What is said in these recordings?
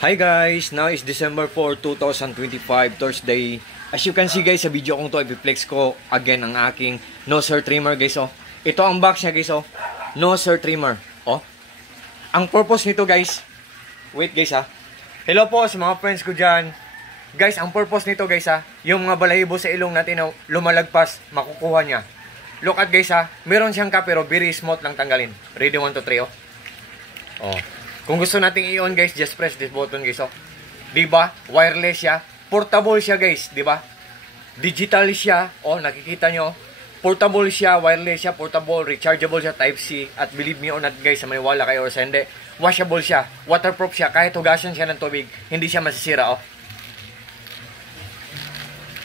Hi guys! Now is December 4, 2025, Thursday. As you can see guys, sa video kong to, i-flex ko again ang aking No Sir Trimmer guys. Oh. Ito ang box niya guys. Oh. No Sir Trimmer. Oh. Ang purpose nito guys, wait guys ha. Hello po sa mga friends ko dyan. Guys, ang purpose nito guys ha, yung mga balahibo sa ilong natin na lumalagpas, makukuha niya. Look at guys ha, meron siyang ka pero very smooth lang tanggalin. Ready 1, 2, 3 oh. Oh. Kung gusto nating i-on guys, just press this button guys. Oh. Diba? Wireless siya. Portable siya guys. Diba? Digital siya. Oh, nakikita nyo. Portable siya, wireless siya, portable, rechargeable siya, Type-C. At believe me or not guys, sa maniwala kayo or sa hindi, washable siya, waterproof siya. Kahit hugasan siya ng tubig, hindi siya masisira. Oh.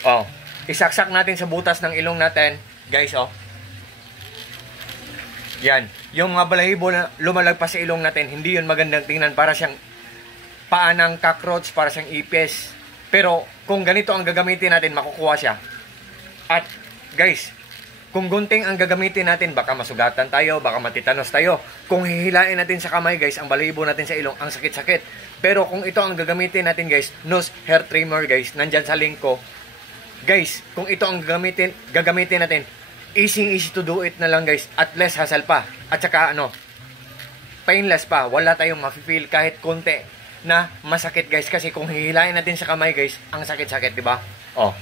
Oh. Isaksak natin sa butas ng ilong natin. Guys, oh. Yan. Yung mga balahibo na lumalagpas sa ilong natin, hindi yun magandang tingnan. Para siyang paa ng cockroach, para siyang ipis. Pero, kung ganito ang gagamitin natin, makukuha siya. At, guys, kung gunting ang gagamitin natin, baka masugatan tayo, baka matitanos tayo. Kung hihilain natin sa kamay, guys, ang balahibo natin sa ilong, ang sakit-sakit. Pero, kung ito ang gagamitin natin, guys, nose hair trimmer, guys, nandyan sa link ko. Guys, kung ito ang gagamitin natin, easy to do it na lang guys, at less hassle pa, at saka painless pa, wala tayong mafe-feel kahit konti na masakit guys, kasi kung hihilain natin sa kamay guys, ang sakit-sakit, di ba? Oh.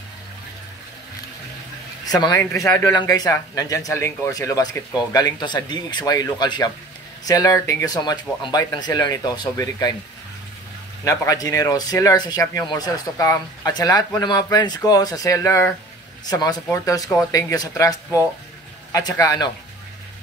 Sa mga interesado lang guys ha, nandyan sa link ko or sa basket ko, galing to sa DXY local shop. Seller, thank you so much po, ang bait ng seller nito, so very kind. Napaka-generous seller sa shop nyo, more sales to come. At sa lahat po ng mga friends ko, sa seller, sa mga supporters ko, thank you sa trust po. At saka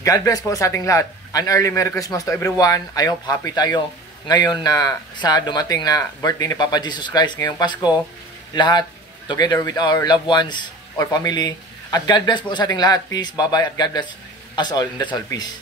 God bless po sa ating lahat. An early Merry Christmas to everyone. I hope happy tayo ngayon na sa dumating na birthday ni Papa Jesus Christ ngayong Pasko. Lahat together with our loved ones or family. At God bless po sa ating lahat. Peace, bye-bye, at God bless us all. And that's all. Peace.